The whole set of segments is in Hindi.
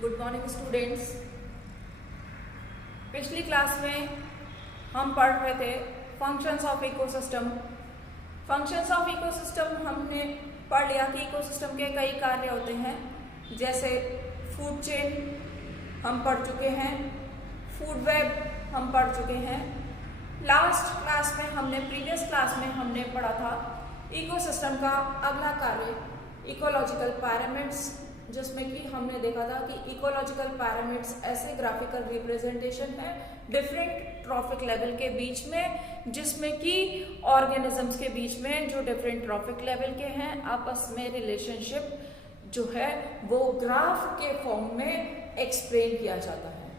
Good morning students. पिछली क्लास में हम पढ़ रहे थे functions of ecosystem. Functions of ecosystem हमने पढ़ लिया कि इकोसिस्टम के कई कार्य होते हैं, जैसे फूड चेन हम पढ़ चुके हैं, फूड वेब हम पढ़ चुके हैं। लास्ट क्लास में प्रीवियस क्लास में हमने पढ़ा था इकोसिस्टम का अगला कार्य इकोलॉजिकल पैरामीटर्स, जिसमें कि हमने देखा था कि इकोलॉजिकल पैरामीटर्स ऐसे ग्राफिकल रिप्रेजेंटेशन है डिफरेंट ट्रॉफिक लेवल के बीच में, जिसमें कि ऑर्गेनिजम्स के बीच में जो डिफरेंट ट्रॉफिक लेवल के हैं आपस में रिलेशनशिप जो है वो ग्राफ के फॉर्म में एक्सप्लेन किया जाता है।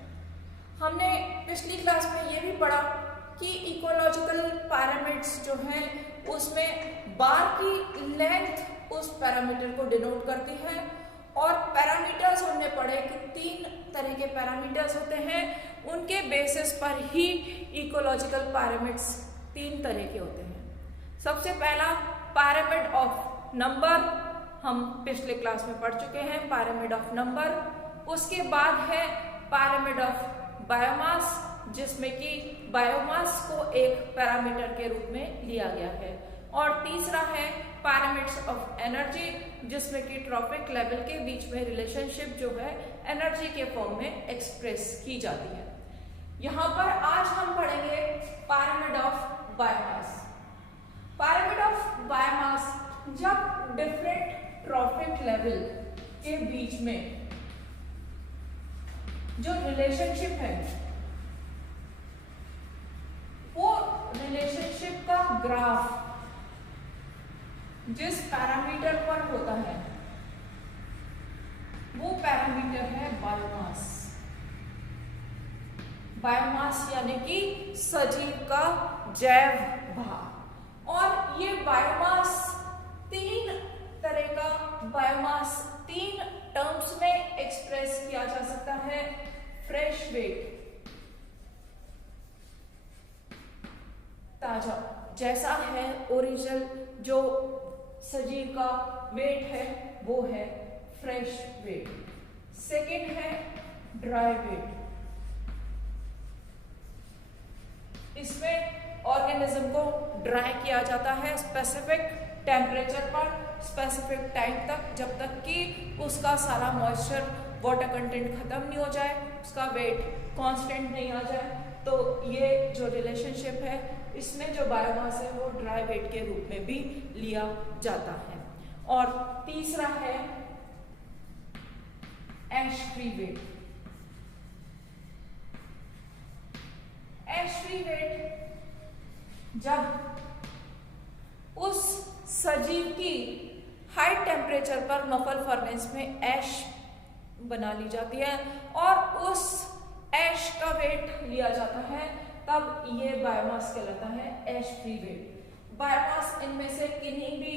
हमने पिछली क्लास में ये भी पढ़ा कि इकोलॉजिकल पैरामीटर्स जो हैं उसमें बार की लेंथ उस पैरामीटर को डिनोट करती है, और पैरामीटर्स हमने पढ़े कि 3 तरह के पैरामीटर्स होते हैं, उनके बेसिस पर ही इकोलॉजिकल पैरामीटर्स 3 तरह के होते हैं। सबसे पहला पैरामीटर ऑफ नंबर हम पिछले क्लास में पढ़ चुके हैं, पैरामीटर ऑफ नंबर। उसके बाद है पैरामीटर ऑफ बायोमास, जिसमें कि बायोमास को एक पैरामीटर के रूप में लिया गया है, और तीसरा है पैरामीटर्स ऑफ एनर्जी, जिसमें कि ट्रॉफिक लेवल के बीच में रिलेशनशिप जो है एनर्जी के फॉर्म में एक्सप्रेस की जाती है। यहाँ पर आज हम पढ़ेंगे parameter of biomass. Parameter of biomass जब डिफरेंट ट्रॉफिक लेवल के बीच में जो रिलेशनशिप है वो रिलेशनशिप का ग्राफ जिस पैरामीटर पर होता है वो पैरामीटर है बायोमास। बायोमास यानी कि सजीव का जैव भार। और ये बायोमास 3 तरह का बायोमास 3 टर्म्स में एक्सप्रेस किया जा सकता है। फ्रेश वेट, ताजा जैसा है ओरिजिनल जो सजीव का वेट है वो है फ्रेश वेट। सेकेंड है ड्राई वेट, इसमें ऑर्गेनिज्म को ड्राई किया जाता है स्पेसिफिक टेम्परेचर पर स्पेसिफिक टाइम तक, जब तक कि उसका सारा मॉइस्चर वाटर कंटेंट खत्म नहीं हो जाए, उसका वेट कांस्टेंट नहीं आ जाए। तो ये जो रिलेशनशिप है इसमें जो बायोमास है वो ड्राई वेट के रूप में भी लिया जाता है। और तीसरा है एश फ्री वेट। एश फ्री वेट जब उस सजीव की हाई टेम्परेचर पर मफल फर्नेस में ऐश बना ली जाती है और उस ऐश का वेट लिया जाता है, तब ये बायोमास कहलाता है ऐश फ्री वेट। बायोमास इनमें से किन्हीं भी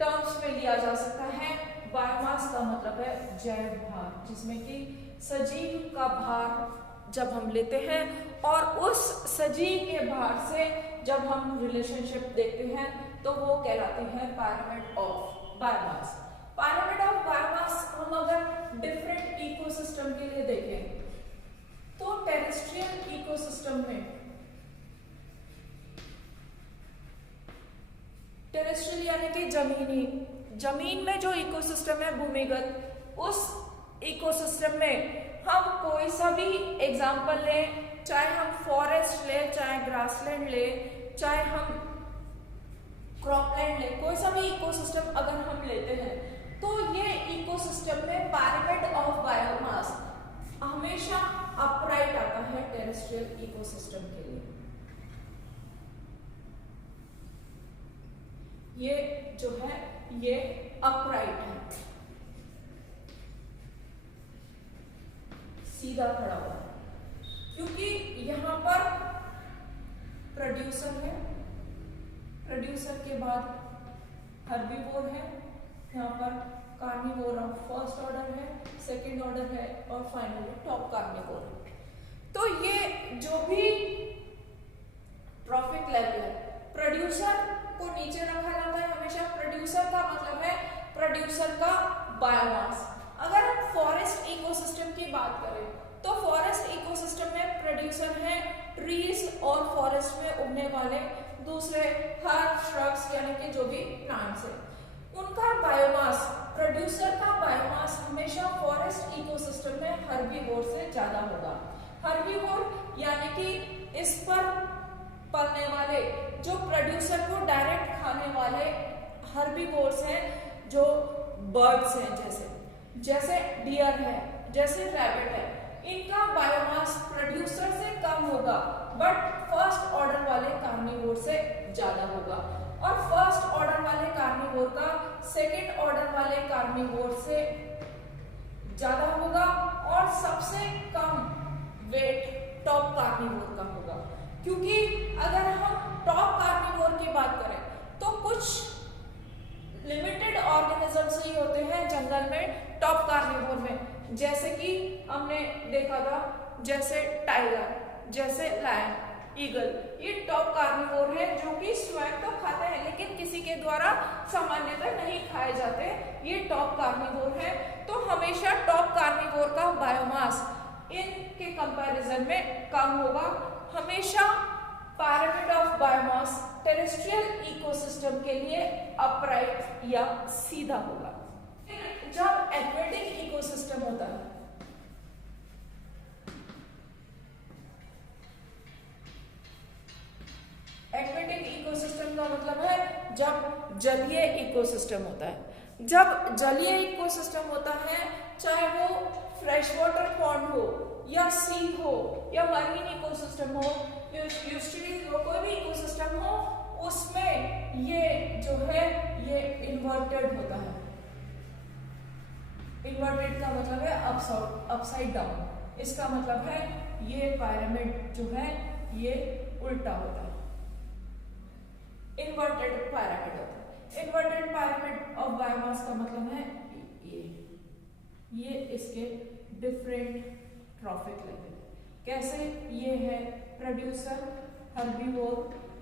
टर्म्स में लिया जा सकता है। बायोमास का मतलब है जैव भार, जिसमें कि सजीव का भार जब हम लेते हैं और उस सजीव के भार से जब हम रिलेशनशिप देखते हैं तो वो कहलाती है parameter of biomass. Parameter of biomass हम अगर डिफरेंट इकोसिस्टम के लिए देखें तो टेरेस्ट्रियल इकोसिस्टम में, टेरेस्ट्रियल यानी कि जमीन में जो इकोसिस्टम है भूमिगत, उस इकोसिस्टम में हम कोई सा भी एग्जांपल लें, चाहे हम फॉरेस्ट ले, चाहे ग्रासलैंड ले, चाहे हम क्रॉपलैंड ले, कोई सा भी इकोसिस्टम अगर हम लेते हैं तो ये इकोसिस्टम में पैरामीटर ऑफ बायोमास हमेशा अपराइट आता है टेरेस्ट्रियल इकोसिस्टम के लिए। ये जो है ये अपराइट है, सीधा खड़ा हुआ है, क्योंकि यहां पर प्रोड्यूसर है, प्रोड्यूसर के बाद हर्बीवोर है, यहाँ पर कार्निवोर ऑफ फर्स्ट ऑर्डर है, सेकंड ऑर्डर है और फाइनली टॉप कार्निवोर है। तो ये जो भी ट्रॉफिक लेवल है प्रोड्यूसर को नीचे रखा जाता है हमेशा। प्रोड्यूसर का मतलब है प्रोड्यूसर का बायोमास। अगर हम फॉरेस्ट ट्रीज और फॉरेस्ट में उगने वाले दूसरे हर श्रब्स यानी कि जो भी प्लांट्स है उनका बायोमास, प्रोड्यूसर का बायोमास हमेशा फॉरेस्ट इकोसिस्टम में हर्बीवोर से ज्यादा होगा। हर्बीवोर यानी कि इस पर पलने वाले जो प्रोड्यूसर को डायरेक्ट खाने वाले हर्बीवोर्स हैं, जो बर्ड्स हैं, जैसे डियर है, जैसे रैबिट है, इनका बायोमास प्रोड्यूसर से कम होगा बट फर्स्ट ऑर्डर वाले कार्निवोर से ज्यादा होगा। और फर्स्ट ऑर्डर वाले कार्निवोर का सेकंड ऑर्डर वाले कार्निवोर से ज्यादा होगा और सबसे कम वेट टॉप कार्निवोर का होगा। क्योंकि अगर हम टॉप कार्निवोर की बात करें तो कुछ लिमिटेड ऑर्गेनिजम्स ही होते हैं जंगल में टॉप कार्निवोर में, जैसे कि हमने देखा था जैसे टाइगर, जैसे लायन, ईगल, ये टॉप कार्निवोर है जो कि स्वयं तो खाते हैं लेकिन किसी के द्वारा सामान्यतः नहीं खाए जाते, ये टॉप कार्निवोर है। तो हमेशा टॉप कार्निवोर का बायोमास इनके कंपैरिजन में कम होगा। हमेशा pyramid of biomass terrestrial ecosystem के लिए अपराइट या सीधा होगा। जब एक्वेटिक इकोसिस्टम होता है, एक्वेटिक इकोसिस्टम का मतलब है जब जलीय इकोसिस्टम होता है। जब जलीय इकोसिस्टम होता है, चाहे वो फ्रेश वाटर पॉन्ड हो या सी हो या मरीन इकोसिस्टम हो, यूस्ट्रीज हो, कोई भी इकोसिस्टम हो, उसमें ये जो है ये इन्वर्टेड होता है। इन्वर्टेड का मतलब है अपसाइड डाउन। इसका मतलब है ये पिरामिड जो है ये उल्टा होता है, इन्वर्टेड पिरामिड होता है। इन्वर्टेड पिरामिड ऑफ बायोमास का मतलब है ये इसके डिफरेंट ट्रॉफिक लेवल। कैसे? ये है producer, herbivore,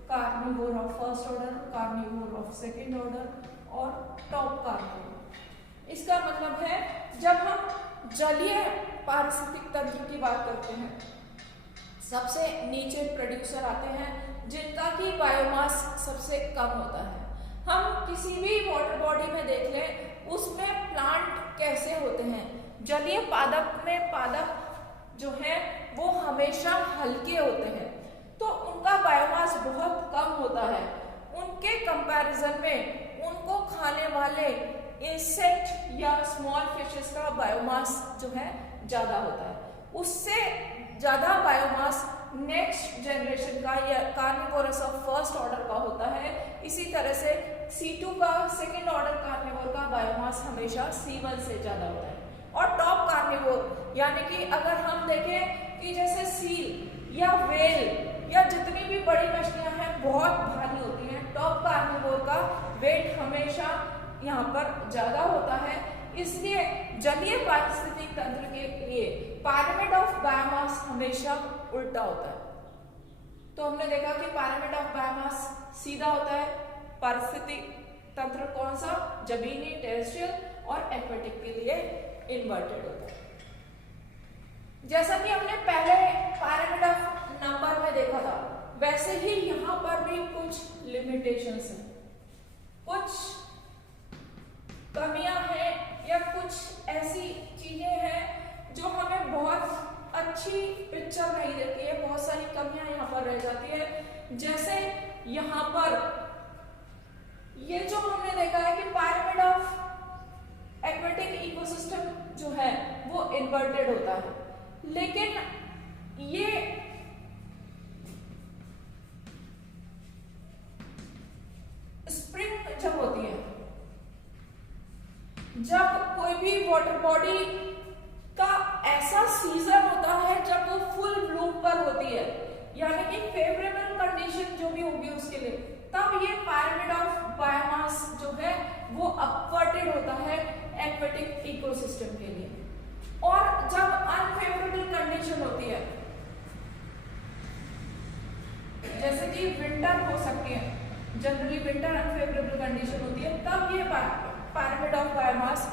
carnivore of first order, carnivore of second order और टॉप कार्निवोर। इसका मतलब है जब हम जलीय पारिस्थितिक तंत्र की बात करते हैं, सबसे नीचे प्रोड्यूसर आते हैं जिनका की बायोमास सबसे कम होता है। हम किसी भी वाटर बॉडी में देख लें, उसमें प्लांट कैसे होते हैं, जलीय पादप में पादप जो है वो हमेशा हल्के होते हैं, तो उनका बायोमास बहुत कम होता है। उनके कंपैरिजन में उनको खाने वाले इंसेक्ट या स्मॉल फिशेस का बायोमास जो है ज्यादा होता है। उससे ज्यादा बायोमास नेक्स्ट जनरेशन का या कार्निवोरस ऑफ फर्स्ट ऑर्डर का होता है। इसी तरह से C2 का सेकेंड ऑर्डर कार्निवोर का बायोमास हमेशा C1 से ज्यादा होता है। और टॉप कार्निवोर यानी कि अगर हम देखें कि जैसे सील या वेल या जितनी भी बड़ी मछलियां हैं बहुत भारी होती हैं, टॉप कार्निवोर का वेट हमेशा यहाँ पर ज्यादा होता है। इसलिए जलीय पारिस्थितिक तंत्र के लिए पिरामिड ऑफ बायोमास हमेशा उल्टा होता है। तो हमने देखा कि पिरामिड ऑफ बायोमास सीधा होता है, पारिस्थितिक तंत्र कौन सा? जमीनी, टेरेस्ट्रियल और एक्वेटिक के लिए इन्वर्टेड होता है। जैसा कि हमने पहले पिरामिड ऑफ नंबर में देखा था, वैसे ही यहाँ पर भी कुछ लिमिटेशंस हैं, कुछ कमियां हैं या कुछ ऐसी चीजें हैं जो हमें बहुत अच्छी पिक्चर नहीं देती है। बहुत सारी कमियां यहाँ पर रह जाती है। जैसे यहाँ पर ये जो हमने देखा है कि पिरामिड ऑफ एक्वेटिक इकोसिस्टम जो है वो इन्वर्टेड होता है, लेकिन ये स्प्रिंग जब होती है, जब कोई भी वाटर बॉडी का ऐसा सीजन होता है जब वो फुल ब्लूम पर होती है, यानी कि फेवरेबल कंडीशन जो भी होगी उसके लिए, तब ये पिरामिड ऑफ बायोमास जो है वो अपवर्टेड होता है एक्वेटिक इकोसिस्टम के लिए। और जब अनफेवरेबल कंडीशन होती है, जैसे कि विंटर हो सकती है, जनरली विंटर अनफेवरेबल कंडीशन होती है, तब ये पिरामिड ऑफ बायोमास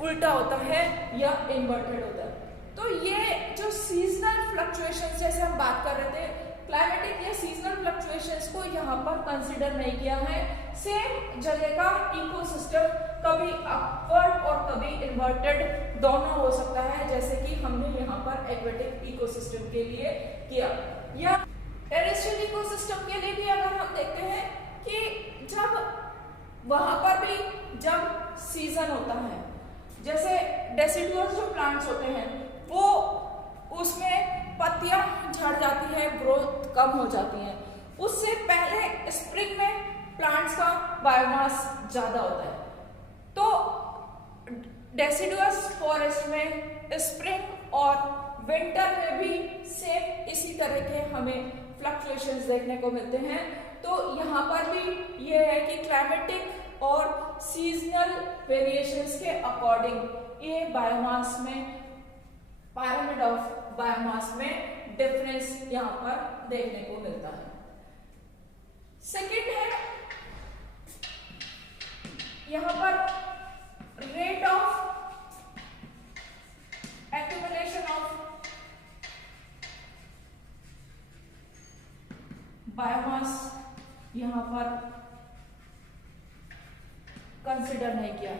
उल्टा होता है या इन्वर्टेड होता है। तो ये जो सीजनल फ्लक्चुएशंस जैसे हम बात कर रहे थे, क्लाइमेटिक या सीजनल फ्लक्चुएशंस को यहाँ पर कंसिडर नहीं किया है। सेम जगह का इकोसिस्टम कभी अपवर्ड और कभी इन्वर्टेड दोनों हो सकता है, जैसे कि हमने यहाँ पर एक्वेटिक इकोसिस्टम के लिए किया। या टेरेस्ट्रियल इकोसिस्टम के लिए भी अगर हम देखते हैं कि जब वहां पर भी जब सीजन होता है, जैसे डेसिडुअस जो प्लांट्स होते हैं वो उसमें पत्तियां झड़ जाती है, ग्रोथ कम हो जाती है, उससे पहले स्प्रिंग में प्लांट्स का बायोमास ज्यादा होता है। तो डेसिडुअस फॉरेस्ट में स्प्रिंग और विंटर में भी सेम इसी तरह के हमें फ्लक्चुएशंस देखने को मिलते हैं। तो यहाँ पर भी ये है कि क्लाइमेटिक और सीजनल वेरिएशंस के अकॉर्डिंग ये बायोमास में, पिरामिड ऑफ बायोमास में डिफरेंस यहाँ पर देखने को मिलता है। सेकंड है यहाँ पर rate of accumulation of biomass यहाँ पर कंसिडर नहीं किया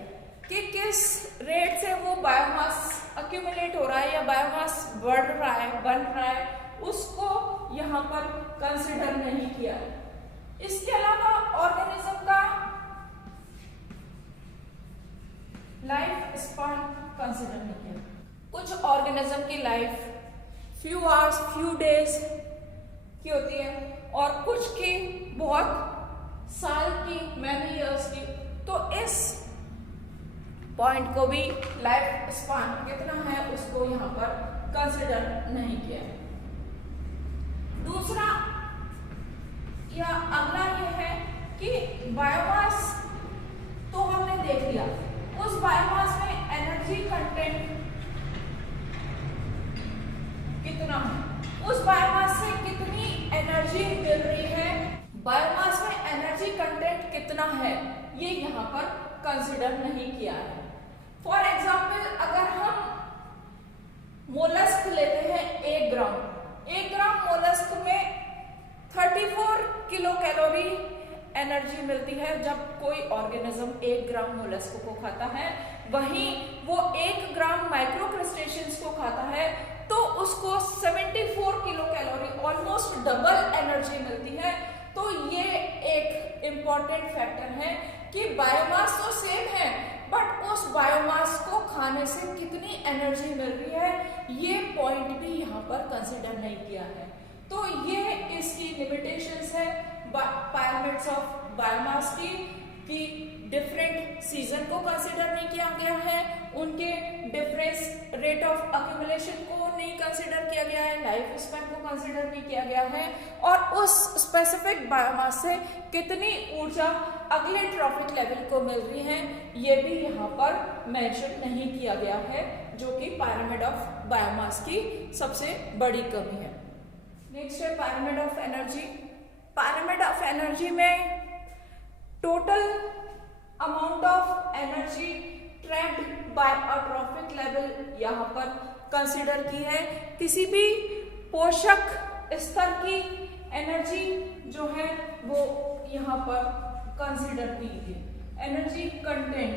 कि किस रेट से वो बायोमास अक्यूमुलेट हो रहा है या बायोमास बढ़ रहा है, बन रहा है, उसको यहाँ पर कंसिडर नहीं किया। इसके अलावा ऑर्गेनिज्म का लाइफ स्पान कंसिडर नहीं किया। कुछ ऑर्गेनिज्म की life few hours, few days की होती है और कुछ की बहुत साल की, मैनी ईयर्स की। तो इस पॉइंट को भी लाइफ स्पान कितना है उसको यहाँ पर कंसिडर नहीं किया। दूसरा या अगला ये है कि बायोमास तो हमने देख लिया, उस बायोमास में एनर्जी कंटेंट कितना है, उस बायोमास से कितनी एनर्जी मिल रही है, बायोमास में एनर्जी कंटेंट कितना है, ये यहाँ पर कंसिडर नहीं किया है। फॉर एग्जाम्पल अगर हम मोलस्क लेते हैं 1 ग्राम, 1 ग्राम मोलस्क में 34 किलो कैलोरी एनर्जी मिलती है जब कोई ऑर्गेनिज्म 1 ग्राम मोलस्क को खाता है, वहीं वो 1 ग्राम माइक्रो क्रस्टेशियंस को खाता है तो उसको 74 kilo calorie, almost double energy मिलती है। तो ये एक इम्पॉर्टेंट फैक्टर है कि बायोमास तो सेम है बट उस बायोमास को खाने से कितनी एनर्जी मिल रही है, ये पॉइंट भी यहाँ पर कंसिडर नहीं किया है। तो ये इसकी लिमिटेशंस है पिरामिड्स ऑफ बायोमास की, कि डिफरेंट सीजन को कंसिडर नहीं किया गया है, उनके डिफरेंस रेट ऑफ अक्यूमुलेशन को नहीं कंसिडर किया गया है, लाइफ स्पैन को कंसिडर नहीं किया गया है, और उस स्पेसिफिक बायोमास से कितनी ऊर्जा अगले ट्रॉफिक लेवल को मिल रही है, ये भी यहाँ पर मेंशन नहीं किया गया है, जो कि पिरामिड ऑफ बायोमास की सबसे बड़ी कमी है। नेक्स्ट है pyramid of energy. Pyramid of energy में total amount of energy trapped by a trophic level यहाँ पर कंसिडर की है। किसी भी पोषक स्तर की एनर्जी जो है वो यहाँ पर कंसिडर की है। Energy content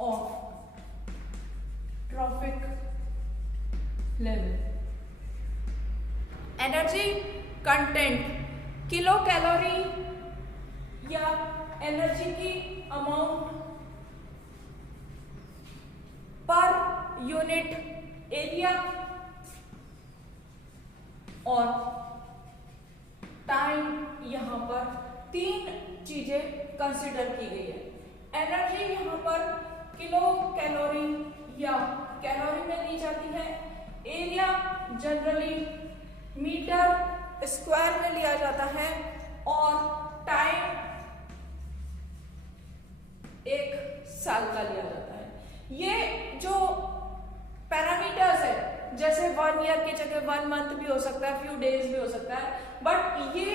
of trophic level, energy content kilo calorie या एनर्जी की अमाउंट पर यूनिट एरिया और टाइम, यहाँ पर 3 चीजें कंसिडर की गई है। एनर्जी यहाँ पर किलो कैलोरी या कैलोरी में ली जाती है, एरिया जनरली मीटर स्क्वायर में लिया जाता है और टाइम 1 साल का लिया जाता है। ये जो पैरामीटर्स है, जैसे 1 ईयर की जगह 1 मंथ भी हो सकता है, फ्यू डेज भी हो सकता है, बट ये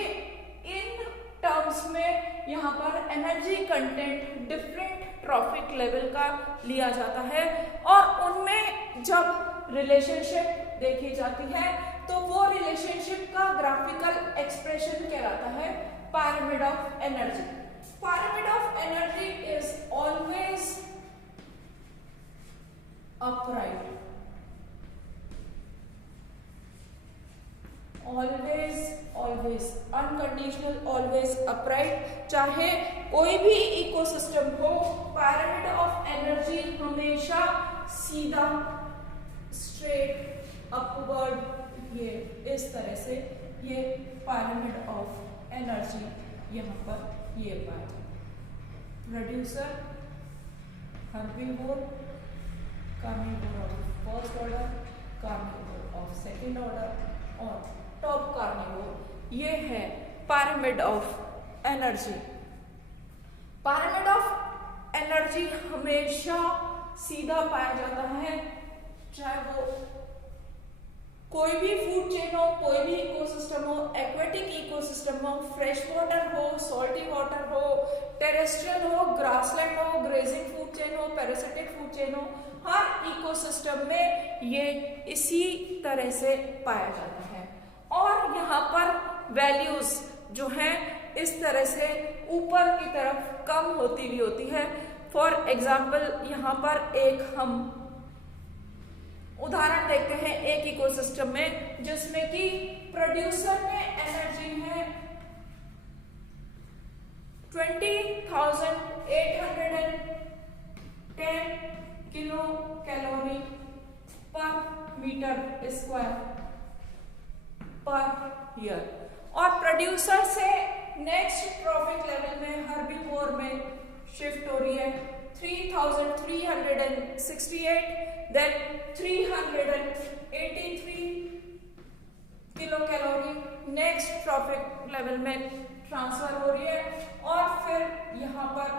इन टर्म्स में यहाँ पर energy content different trophic level का लिया जाता है और उनमें जब रिलेशनशिप देखी जाती है तो वो रिलेशनशिप का ग्राफिकल एक्सप्रेशन कहलाता है pyramid of energy. Pyramid of energy is always upright. Always unconditional, always upright. चाहे कोई भी इकोसिस्टम हो, pyramid of energy हमेशा सीधा straight upward, ये इस तरह से ये pyramid of एनर्जी यहाँ पर ये पाया जाता है। Producer, herbivore, carnivore of first order, carnivore of second order और टॉप कार्निवोर, ये है pyramid of energy. pyramid of energy हमेशा सीधा पाया जाता है, चाहे वो कोई भी फूड चेन हो, कोई भी इकोसिस्टम हो, एक्वेटिक इकोसिस्टम हो, फ्रेश वाटर हो, सॉल्टी वाटर हो, टेरेस्ट्रियल हो, ग्रासलैंड हो, ग्रेजिंग फूड चेन हो, पैरासिटिक फूड चेन हो, हर इकोसिस्टम में ये इसी तरह से पाया जाता है। और यहाँ पर वैल्यूज जो हैं इस तरह से ऊपर की तरफ कम होती भी होती है। फॉर एग्जाम्पल यहाँ पर एक हम उदाहरण देखते हैं एक इकोसिस्टम में जिसमें कि प्रोड्यूसर में एनर्जी है 20,810 kilo calorie per metre square per year, और प्रोड्यूसर से नेक्स्ट ट्रॉफिक लेवल में हर्बीवोर में शिफ्ट हो रही है 3,368, then 383 kilo calorie next trophic level में ट्रांसफर हो रही है, और फिर यहाँ पर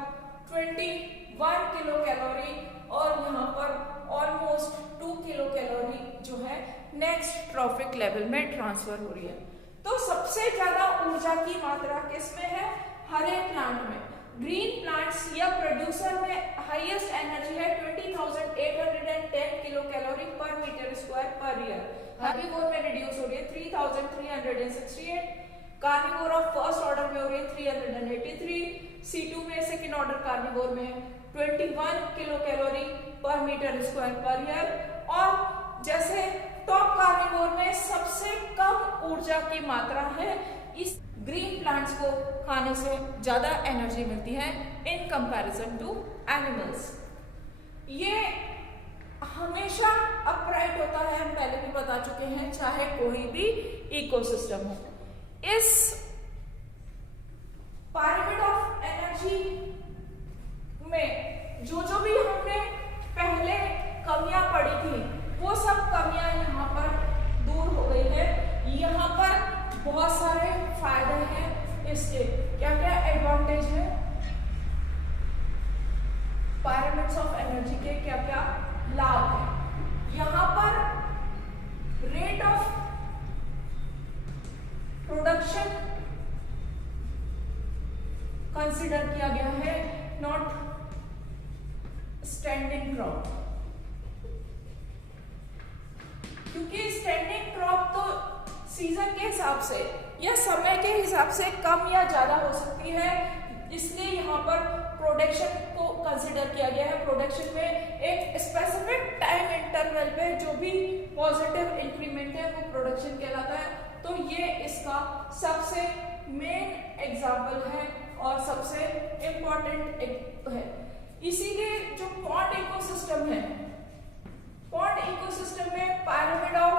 21 किलो कैलोरी और यहाँ पर ऑलमोस्ट 2 किलो कैलोरी जो है नेक्स्ट ट्रॉफिक लेवल में ट्रांसफर हो रही है। तो सबसे ज्यादा ऊर्जा की मात्रा किसमें है? हरे प्लांट में। ग्रीन प्लांट्स या प्रोड्यूसर में हाईएस्ट एनर्जी है 20,810 kilo calorie per metre square per year. Herbivore में रिड्यूस हो रही है 3,368, कार्निवोर ऑफ फर्स्ट ऑर्डर में हो रही है 383, C2 में सेकंड ऑर्डर कार्निवोर में 21 kilo calorie per metre square per year, और जैसे टॉप कार्निवोर में सबसे कम ऊर्जा की मात्रा है, इस ग्रीन प्लांट्स को खाने से ज्यादा एनर्जी मिलती है इन कंपैरिजन टू एनिमल्स। ये हमेशा अपराइट होता है, हम पहले भी बता चुके हैं, चाहे कोई भी इकोसिस्टम हो। इस pyramid ऑफ एनर्जी में जो भी हमने पहले कमियां पड़ी थी वो सब कमियां यहाँ पर दूर हो गई है। यहाँ पर बहुत सारे फायदे हैं इसके। क्या क्या एडवांटेज है पायरामिड्स ऑफ एनर्जी के? क्या क्या लाभ है? यहाँ पर रेट ऑफ प्रोडक्शन कंसीडर किया गया है, नॉट स्टैंडिंग क्रॉप, क्योंकि स्टैंडिंग क्रॉप तो सीजन के हिसाब से या समय के हिसाब से कम या ज्यादा हो सकती है, इसलिए यहाँ पर प्रोडक्शन को कंसीडर किया गया है। प्रोडक्शन में एक स्पेसिफिक टाइम इंटरवल पे जो भी पॉजिटिव इंक्रीमेंट है वो प्रोडक्शन कहलाता है। तो ये इसका सबसे मेन एग्जाम्पल है और सबसे इम्पोर्टेंट है। इसीलिए जो पॉन्ड इकोसिस्टम है, पॉन्ड इकोसिस्टम में pyramid ऑफ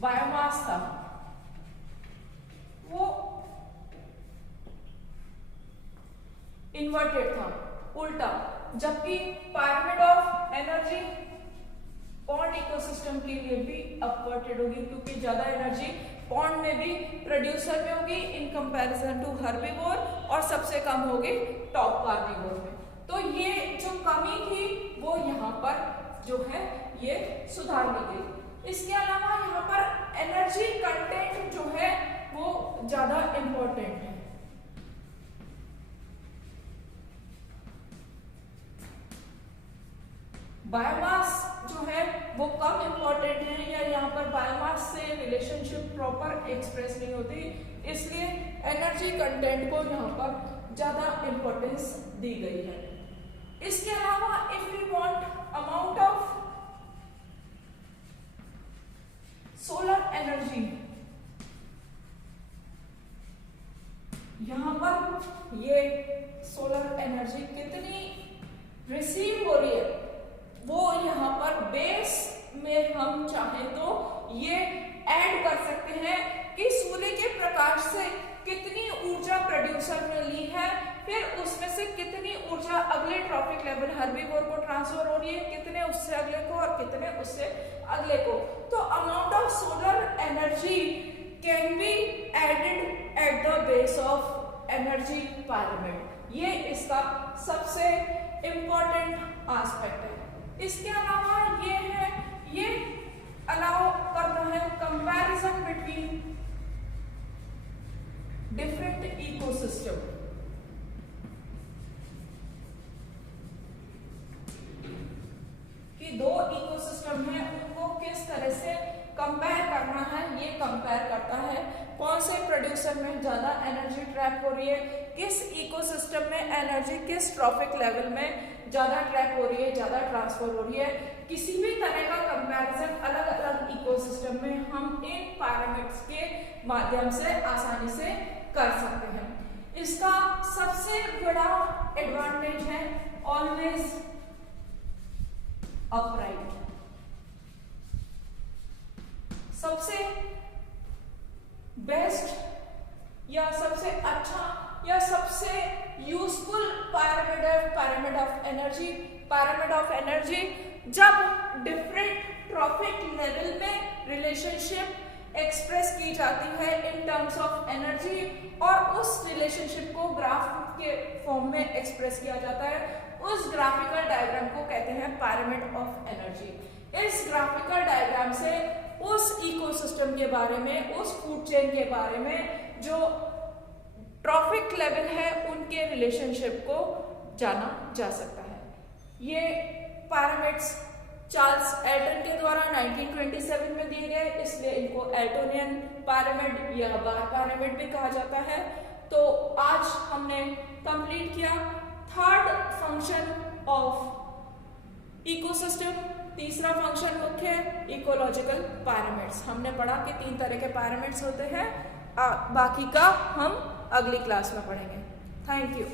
बायोमास था, वो इन्वर्टेड था, उल्टा, जबकि pyramid of energy pond ecosystem के लिए भी अपवर्टेड होगी, क्योंकि ज्यादा एनर्जी पॉन्ड में भी प्रोड्यूसर में होगी इन कंपैरिजन टू हर्बीवोर, और सबसे कम होगी टॉप कार्निवोर में। तो ये जो कमी थी वो यहाँ पर जो है ये सुधार ली गई। इसके अलावा यहाँ पर एनर्जी कंटेंट जो है वो ज्यादा इंपॉर्टेंट है। बायोमास जो है वो कम इम्पोर्टेंट है, या यहाँ पर बायोमास से रिलेशनशिप प्रॉपर एक्सप्रेस नहीं होती, इसलिए एनर्जी कंटेंट को यहाँ पर ज्यादा इम्पोर्टेंस दी गई है। इसके अलावा if we want amount of solar energy, यहां पर ये सोलर एनर्जी कितनी रिसीव हो रही है वो यहाँ पर बेस में हम चाहे तो ये ऐड कर सकते हैं कि सूर्य के प्रकाश से कितनी ऊर्जा प्रोड्यूसर ने ली है, फिर उसमें से कितनी ऊर्जा अगले ट्रॉफिक लेवल हर्बीवोर को ट्रांसफर हो रही है, कितने उससे अगले को और कितने उससे अगले को। तो amount of solar energy can be added at the base of energy pyramid. ये इसका सबसे इंपॉर्टेंट एस्पेक्ट है। इसके अलावा ये अलाउ करता है कंपैरिजन बिटवीन डिफरेंट इकोसिस्टम। कि दो इकोसिस्टम है उनको किस तरह से कंपेयर करना है, ये कंपेयर करता है कौन से प्रोड्यूसर में ज्यादा एनर्जी ट्रैप हो रही है, किस इकोसिस्टम में एनर्जी किस ट्रॉफिक लेवल में ज्यादा ट्रैप हो रही है, ज्यादा ट्रांसफर हो रही है। किसी भी तरह का कंपैरिजन अलग अलग इकोसिस्टम में हम इन पैरामीटर्स के माध्यम से आसानी से कर सकते हैं। इसका सबसे बड़ा एडवांटेज है ऑलवेज अपराइट। सबसे बेस्ट या सबसे अच्छा या सबसे यूजफुल पिरामिड ऑफ एनर्जी जब डिफरेंट ट्रॉफिक लेवल में रिलेशनशिप एक्सप्रेस की जाती है इन टर्म्स ऑफ एनर्जी, और उस रिलेशनशिप को ग्राफ के फॉर्म में एक्सप्रेस किया जाता है, उस ग्राफिकल डायग्राम को कहते हैं पिरामिड ऑफ एनर्जी। इस ग्राफिकल डायग्राम से उस इकोसिस्टम के बारे में, उस फूड चेन के बारे में जो ट्रॉफिक लेवल है उनके रिलेशनशिप को जाना जा सकता है। ये पिरामिड्स चार्ल्स एल्टन के द्वारा 1927 में दिए गए, इसलिए इनको एल्टोनियन पिरामिड या बार पिरामिड भी कहा जाता है। तो आज हमने कंप्लीट किया थर्ड फंक्शन ऑफ इकोसिस्टम, तीसरा फंक्शन मुख्य इकोलॉजिकल पिरामिड्स। हमने पढ़ा कि 3 तरह के पिरामिड्स होते हैं, बाकी का हम अगली क्लास में पढ़ेंगे। Thank you.